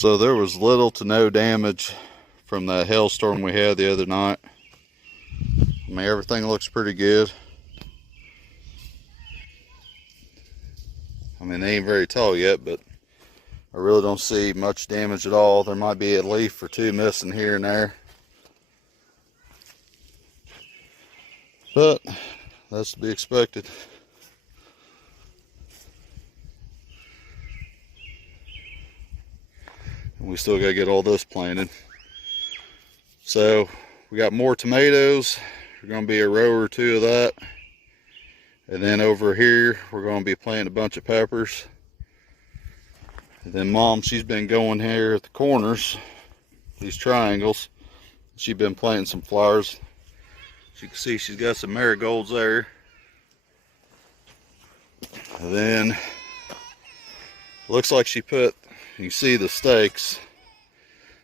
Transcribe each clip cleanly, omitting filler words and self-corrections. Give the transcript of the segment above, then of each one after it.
So there was little to no damage from that hailstorm we had the other night. I mean, everything looks pretty good. I mean, they ain't very tall yet, but I really don't see much damage at all. There might be a leaf or two missing here and there, but that's to be expected. And we still got to get all this planted. So we got more tomatoes. We're going to be a row or two of that. And then over here, we're going to be planting a bunch of peppers. And then Mom, she's been going here at the corners, these triangles. She's been planting some flowers. As you can see, she's got some marigolds there. And then, looks like she put, you can see the stakes.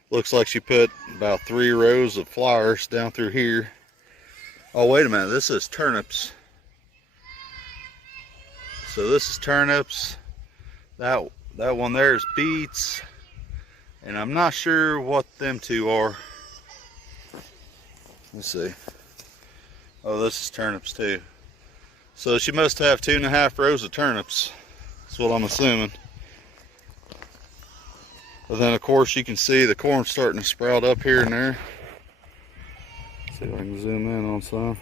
Looks like she put about 3 rows of flowers down through here. Oh, wait a minute, this is turnips. So this is turnips. That one there is beets. And I'm not sure what them two are. Let's see. Oh, this is turnips too. So she must have 2.5 rows of turnips. That's what I'm assuming. But then of course you can see the corn starting to sprout up here and there. See if I can zoom in on some.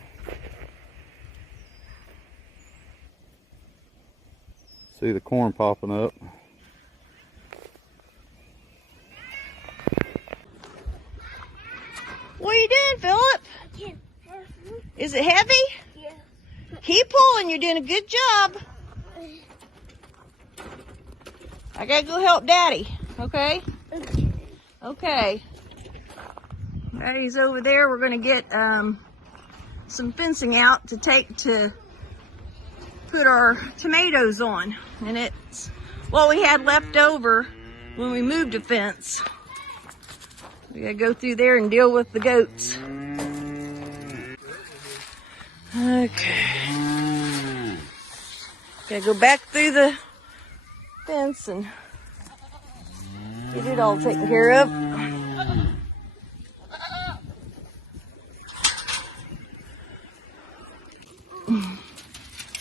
See the corn popping up. What are you doing, Philip? Is it heavy? Yeah. Keep pulling, you're doing a good job. I gotta go help Daddy, okay? Okay. Daddy's over there. We're gonna get some fencing out to take to put our tomatoes on. And it's what we had left over when we moved a fence. We gotta go through there and deal with the goats. Okay. Gotta go back through the fence and get it all taken care of.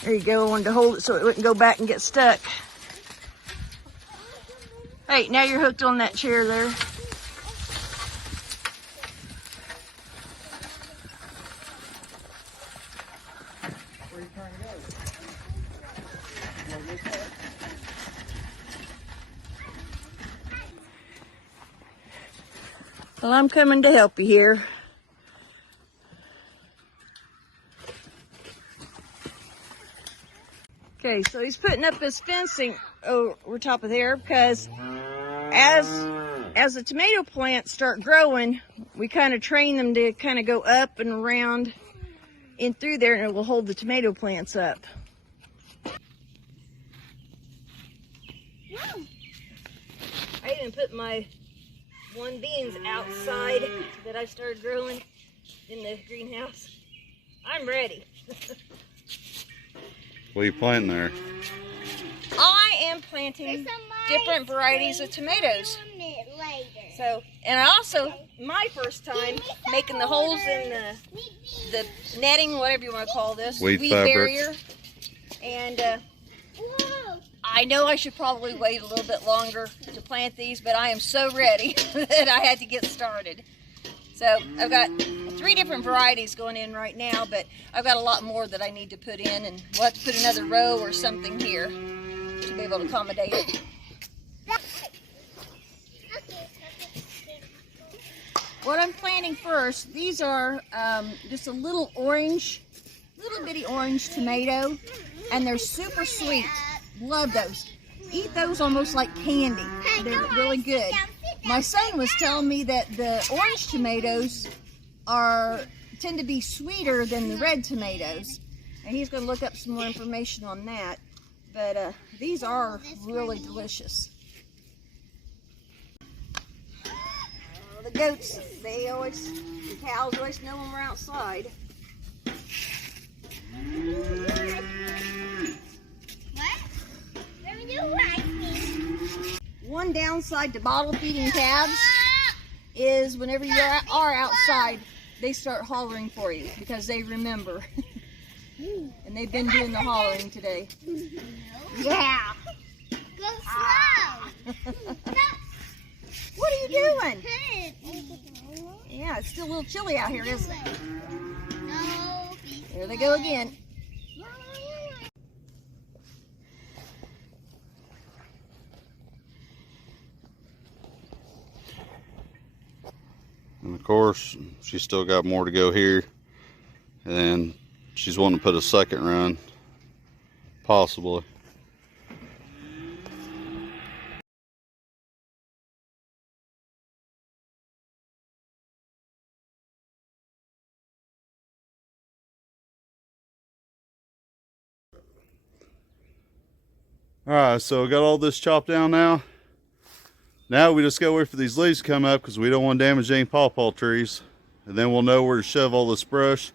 There you go. I wanted to hold it so it wouldn't go back and get stuck. Hey, now you're hooked on that chair there. Well, I'm coming to help you here. Okay, so he's putting up his fencing over top of there because as the tomato plants start growing, we kind of train them to kind of go up and around in through there, and it will hold the tomato plants up. I even put my beans outside that I started growing in the greenhouse. I'm ready. What are you planting there? I am planting different varieties of tomatoes. So, and I also, my first time making the holes in the netting, whatever you want to call this, weed barrier. And I know I should probably wait a little bit longer to plant these, but I am so ready that I had to get started. So I've got 3 different varieties going in right now, but I've got a lot more that I need to put in, and we'll have to put another row or something here to be able to accommodate it. What I'm planting first, these are just a little bitty orange tomato, and they're super sweet. Love those. Eat those almost like candy. They're really good. My son was telling me that the orange tomatoes tend to be sweeter than the red tomatoes, and he's going to look up some more information on that. But these are really delicious. The goats, the cows always know when we're outside. One downside to bottle feeding calves is whenever you are outside, they start hollering for you because they remember. And they've been doing the hollering today. Yeah. Go slow. What are you doing? Yeah, it's still a little chilly out here, isn't it? No. There they go again. And of course, she's still got more to go here. And she's wanting to put a second run, possibly. Alright, so we got all this chopped down now. Now we just gotta wait for these leaves to come up because we don't want to damage any pawpaw trees. And then we'll know where to shove all this brush.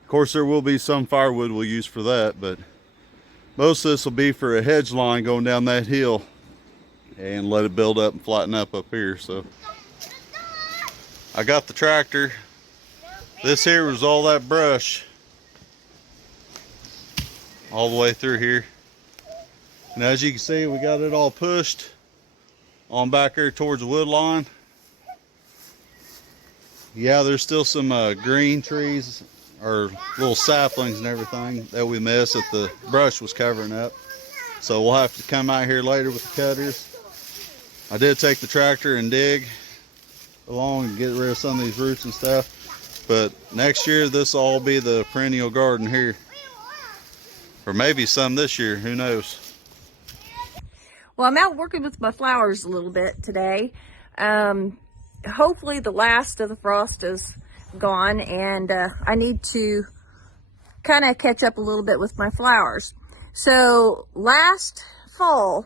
Of course, there will be some firewood we'll use for that, but most of this will be for a hedge line going down that hill and let it build up and flatten up here. So I got the tractor. This here was all that brush all the way through here. And as you can see, we got it all pushed on back here towards the wood line. Yeah, there's still some green trees or little saplings and everything that we missed that the brush was covering up. So we'll have to come out here later with the cutters. I did take the tractor and dig along and get rid of some of these roots and stuff. But next year, this will all be the perennial garden here. Or maybe some this year, who knows. Well, I'm out working with my flowers a little bit today. Hopefully the last of the frost is gone, and I need to kind of catch up a little bit with my flowers. So last fall,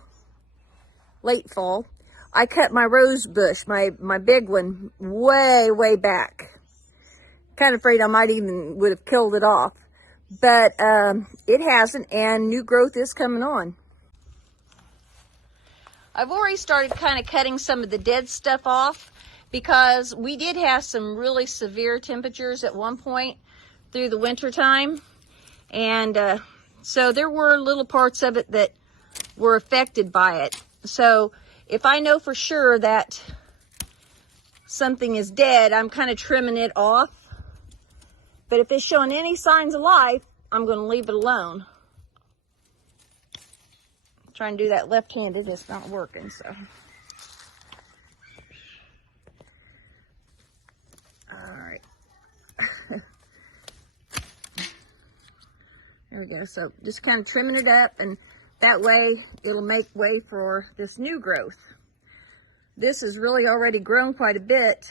late fall, I cut my rose bush, my big one, way back. Kind of afraid I might even would have killed it off, but it hasn't, and new growth is coming on. I've already started kind of cutting some of the dead stuff off because we did have some really severe temperatures at one point through the winter time. And so there were little parts of it that were affected by it. So if I know for sure that something is dead, I'm kind of trimming it off. But if it's showing any signs of life, I'm going to leave it alone. Trying to do that left-handed, it's not working, so. All right. There we go. So just kind of trimming it up, and that way it'll make way for this new growth. This has really already grown quite a bit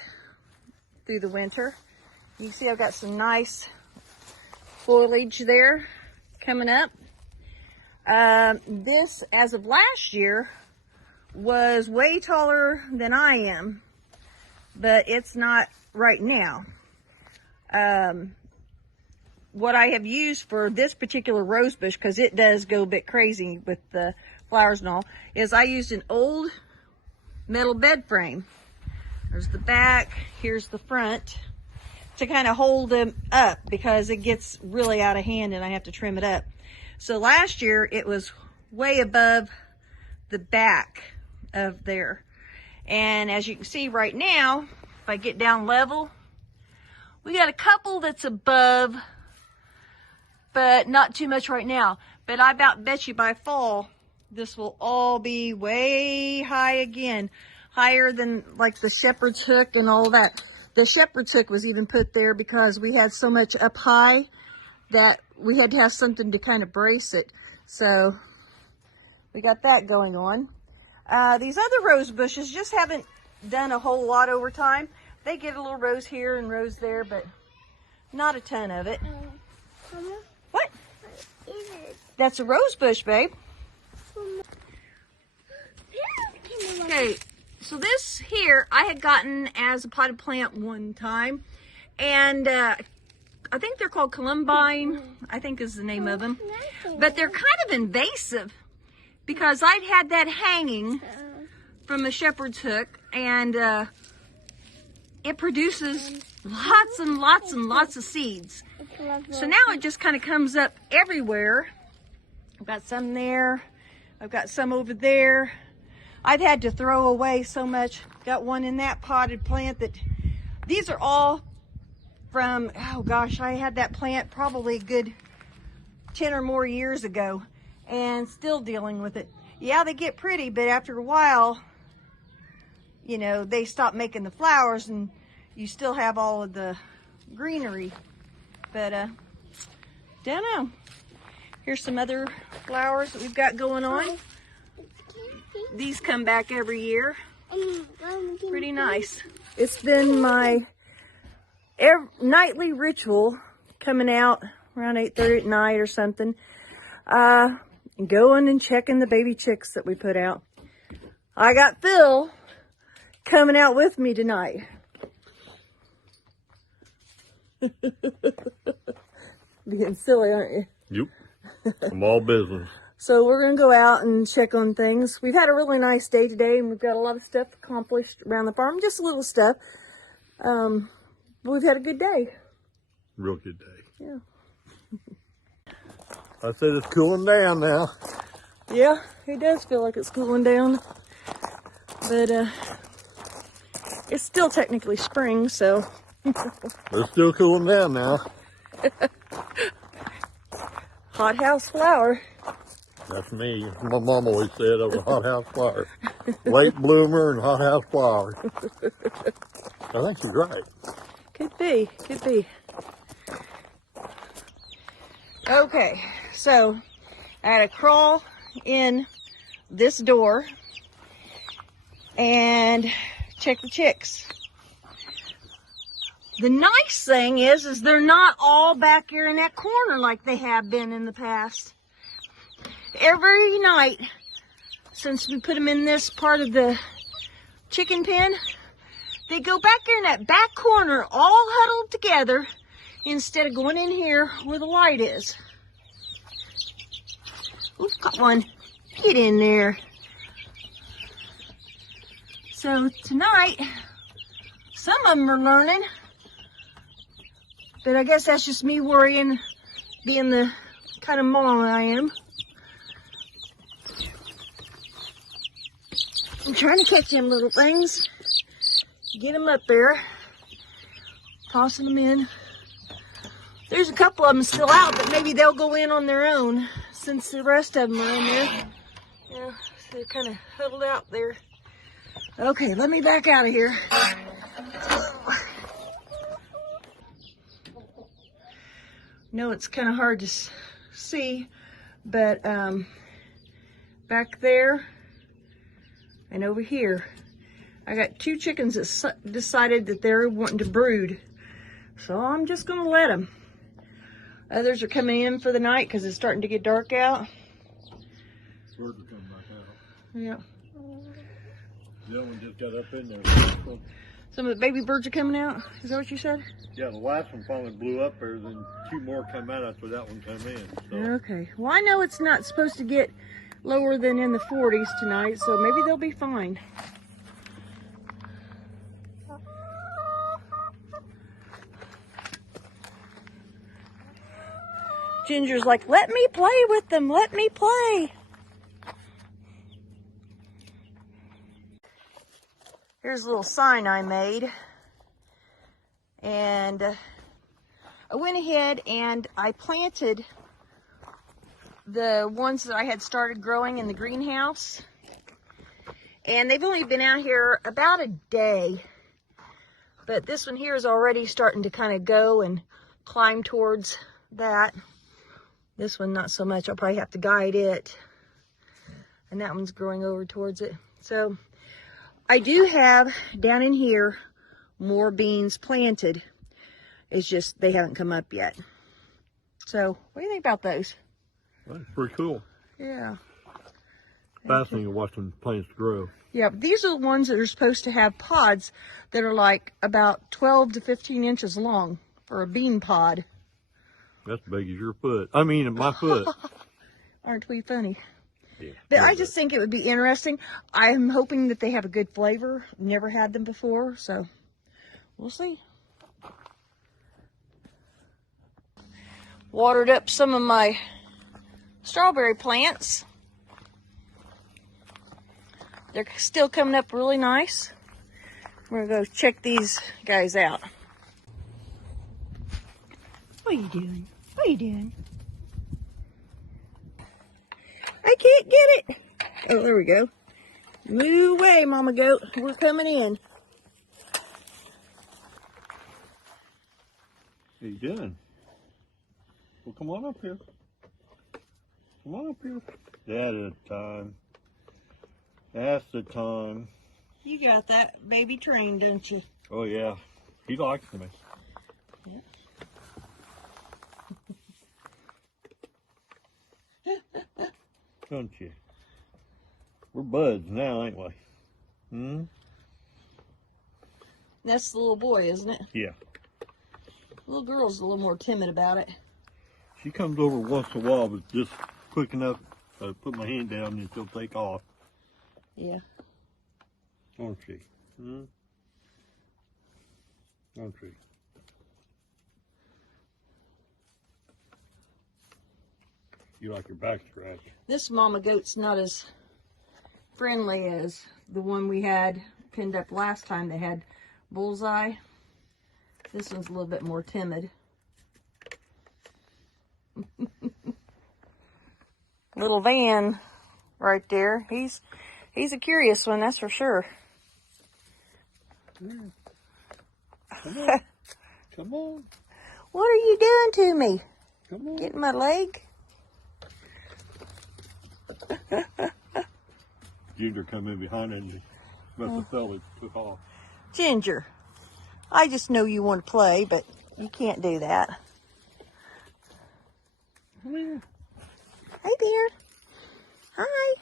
through the winter. You can see I've got some nice foliage there coming up. This, as of last year, was way taller than I am, but it's not right now. What I have used for this particular rose bush, because it does go a bit crazy with the flowers and all, is I used an old metal bed frame. There's the back, here's the front, to kind of hold them up because it gets really out of hand and I have to trim it up. So last year it was way above the back of there. And as you can see right now, if I get down level, we got a couple that's above, but not too much right now. But I about bet you by fall, this will all be way high again. Higher than like the shepherd's hook and all that. The shepherd's hook was even put there because we had so much up high that we had to have something to kind of brace it. So we got that going on. These other rose bushes just haven't done a whole lot over time. They get a little rose here and rose there, but not a ton of it. Mama, What? what is it? That's a rose bush, babe. Okay, so this here I had gotten as a potted plant one time, and I think they're called Columbine, I think is the name of them. But they're kind of invasive because I'd had that hanging from a shepherd's hook, and it produces lots and lots and lots of seeds. So now it just kind of comes up everywhere. I've got some there. I've got some over there. I've had to throw away so much. Got one in that potted plant that, these are all from, oh gosh, I had that plant probably a good 10 or more years ago and still dealing with it. Yeah, they get pretty, but after a while, you know, they stop making the flowers and you still have all of the greenery. But, don't know. Here's some other flowers that we've got going on. These come back every year. Pretty nice. It's been my nightly ritual coming out around 8:30 at night or something. Going and checking the baby chicks that we put out. I got Phil coming out with me tonight. Being silly, aren't you? Yep. I'm all business. So we're going to go out and check on things. We've had a really nice day today, and we've got a lot of stuff accomplished around the farm. Just a little stuff. But we've had a good day. Real good day. Yeah. I said it's cooling down now. Yeah, it does feel like it's cooling down. But it's still technically spring, so. It's still cooling down now. Hothouse flower. That's me. My mom always said I was a hothouse flower. Late bloomer and hothouse flower. I think she's right. Could be, could be. Okay, so I had to crawl in this door and check the chicks. The nice thing is they're not all back here in that corner like they have been in the past. Every night since we put them in this part of the chicken pen, they go back there in that back corner all huddled together instead of going in here where the light is. We've got one. Get in there. So tonight, some of them are learning. But I guess that's just me worrying, being the kind of mom I am. I'm trying to catch them little things. Get them up there. Tossing them in. There's a couple of them still out, but maybe they'll go in on their own since the rest of them are in there. Yeah, so they're kind of huddled out there. Okay, let me back out of here. No, it's kind of hard to see, but back there and over here, I got two chickens that decided that they're wanting to brood. So I'm just going to let them. Others are coming in for the night because it's starting to get dark out. Birds are coming back out. Yeah. The other one just got up in there. Some of the baby birds are coming out. Is that what you said? Yeah, the last one finally blew up there, then two more come out after that one came in. So. Okay. Well, I know it's not supposed to get lower than in the 40s tonight, so maybe they'll be fine. Ginger's like, let me play with them. Let me play. Here's a little sign I made. And I went ahead and I planted the ones that I had started growing in the greenhouse. And they've only been out here about a day. But this one here is already starting to kind of go and climb towards that. This one, not so much. I'll probably have to guide it. And that one's growing over towards it. So I do have down in here more beans planted. It's just they haven't come up yet. So what do you think about those? That's pretty cool. Yeah. Fascinating to watch them plants grow. Yeah, but these are the ones that are supposed to have pods that are like about 12 to 15 inches long for a bean pod. That's big as your foot. I mean, my foot. Aren't we funny? Yeah. But I just think it would be interesting. I'm hoping that they have a good flavor. Never had them before, so we'll see. Watered up some of my strawberry plants. They're still coming up really nice. We're gonna go check these guys out. What are you doing? What are you doing? I can't get it. Oh, there we go. Move away, Mama Goat. We're coming in. What are you doing? Well, come on up here. Come on up here. That's the time. That's the time. You got that baby train, don't you? Oh, yeah. He likes me. Yeah. Don't you? We're buds now, ain't we? Hmm? That's the little boy, isn't it? Yeah. Little girl's a little more timid about it. She comes over once in a while, but just quick enough to put my hand down and she'll take off. Yeah. Don't she? Hmm? Don't she? You like your back scratched. This Mama Goat's not as friendly as the one we had pinned up last time that had bullseye. This one's a little bit more timid. Little Van right there. He's a curious one, that's for sure. Come on. Come on. What are you doing to me? Come on. Getting my leg? Ginger come in behind her and must have felt it took off. Ginger, I just know you want to play, but you can't do that. Come here. Hi there. Hi.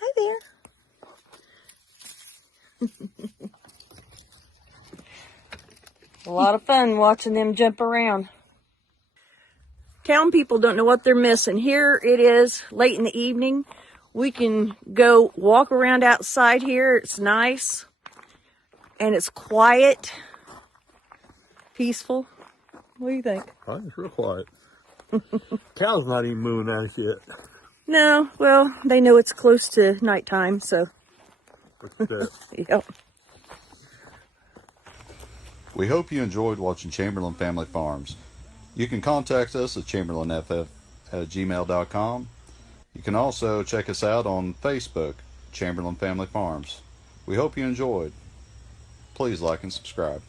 Hi there. A lot of fun watching them jump around. Town people don't know what they're missing. Here it is late in the evening. We can go walk around outside here. It's nice and it's quiet, peaceful. What do you think? I think it's real quiet. Cow's not even moving out yet. No, well, they know it's close to nighttime, so. What's that? Yep. We hope you enjoyed watching Chamberlain Family Farms. You can contact us at chamberlainff@gmail.com. You can also check us out on Facebook, Chamberlain Family Farms. We hope you enjoyed. Please like and subscribe.